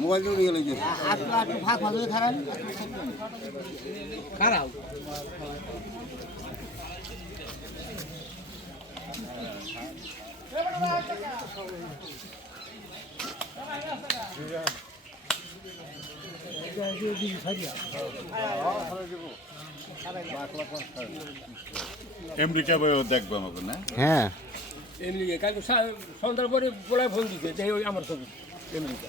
Mobile দিয়ে গেলে একটু ফাঁক হয়ে খারাপ। বইও দেখব আমাকে না? হ্যাঁ। এমনি কালকে সন্ধ্যার পরে বলায় ফোন দিতে যে ওই আমার ছবি আমেরিকা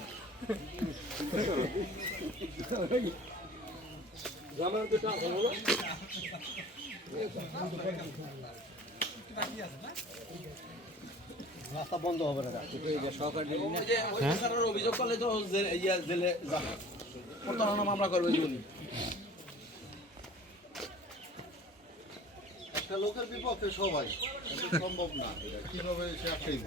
অভিযোগ করলে তো জে- ইয়া জেলে যাবে প্রতারণা মামলা করবে জীবনী একটা লোকের বিপক্ষে সবাই সম্ভব না। কীভাবে সে আটকাইব?